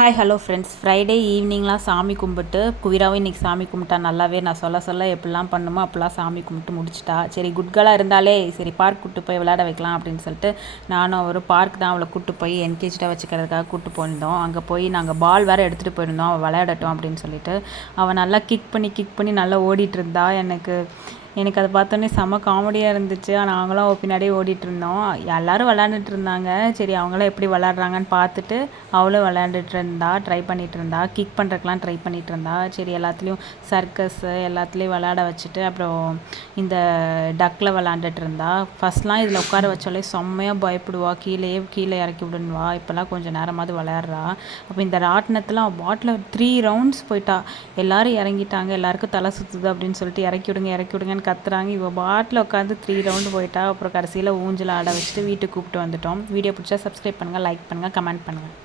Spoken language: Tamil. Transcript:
Hi hello friends. ஃப்ரைடே ஈவினிங்லாம் சாமி கும்பிட்டு குவிராவும் இன்றைக்கி சாமி கும்பிட்டா நல்லாவே. நான் சொல்ல எப்படிலாம் பண்ணுமோ அப்போல்லாம் சாமி கும்பிட்டு முடிச்சிட்டா. சரி குட்கலாக இருந்தாலே சரி பார்க் கூப்பிட்டு போய் விளையாட வைக்கலாம் அப்படின்னு சொல்லிட்டு நானும் ஒரு பார்க் தான் அவளை கூப்பிட்டு போய் என்கேஜாக வச்சுக்கிறதுக்காக கூப்பிட்டு போயிருந்தோம். அங்கே போய் நாங்கள் பால் வேறு எடுத்துகிட்டு போயிருந்தோம் அவள் விளையாடட்டும் அப்படின்னு சொல்லிட்டு. அவள் நல்லா கிக் பண்ணி நல்லா ஓடிட்டு இருந்தா. எனக்கு அதை பார்த்தோன்னே செம்ம காமெடியாக இருந்துச்சு. நாங்களும் அவள் பின்னாடியே ஓடிட்டு இருந்தோம். எல்லோரும் விளையாண்டுட்டு இருந்தாங்க. சரி அவங்களாம் எப்படி விளையாடுறாங்கன்னு பார்த்துட்டு அவளும் விளையாண்டுட்டு இருந்தா, ட்ரை பண்ணிகிட்டு இருந்தா, கிக் பண்ணுறதுக்கெலாம் ட்ரை பண்ணிகிட்டு இருந்தா. சரி எல்லாத்துலேயும் சர்க்கஸு எல்லாத்துலேயும் விளையாட வச்சுட்டு அப்புறம் இந்த டக்கில் விளையாண்டுட்டு இருந்தா. ஃபஸ்ட்லாம் இதில் உட்கார வச்சாலே செம்மையாக பயப்படுவா, கீழே இறக்கி விடுன்னுவா. இப்போல்லாம் கொஞ்சம் நேரமாவது விளையாடுறா. அப்போ இந்த ராட்டினத்தில் பாட்டில் 3 ரவுண்ட்ஸ் போயிட்டா. எல்லோரும் இறங்கிட்டாங்க, எல்லாருக்கும் தலை சுற்றுது அப்படின்னு சொல்லிட்டு இறக்கி விடுங்கன்னு கத்துறாங்க. இவள் பாட்டில் உட்காந்து 3 ரவுண்டு போயிட்டா. அப்புறம் கடைசியில் ஊஞ்சல் ஆட வச்சுட்டு வீட்டுக்கு கூப்பிட்டு வந்துட்டோம். வீடியோ பிடிச்சா சப்ஸ்கிரைப் பண்ணுங்கள், லைக் பண்ணுங்கள், கமெண்ட் பண்ணுங்கள்.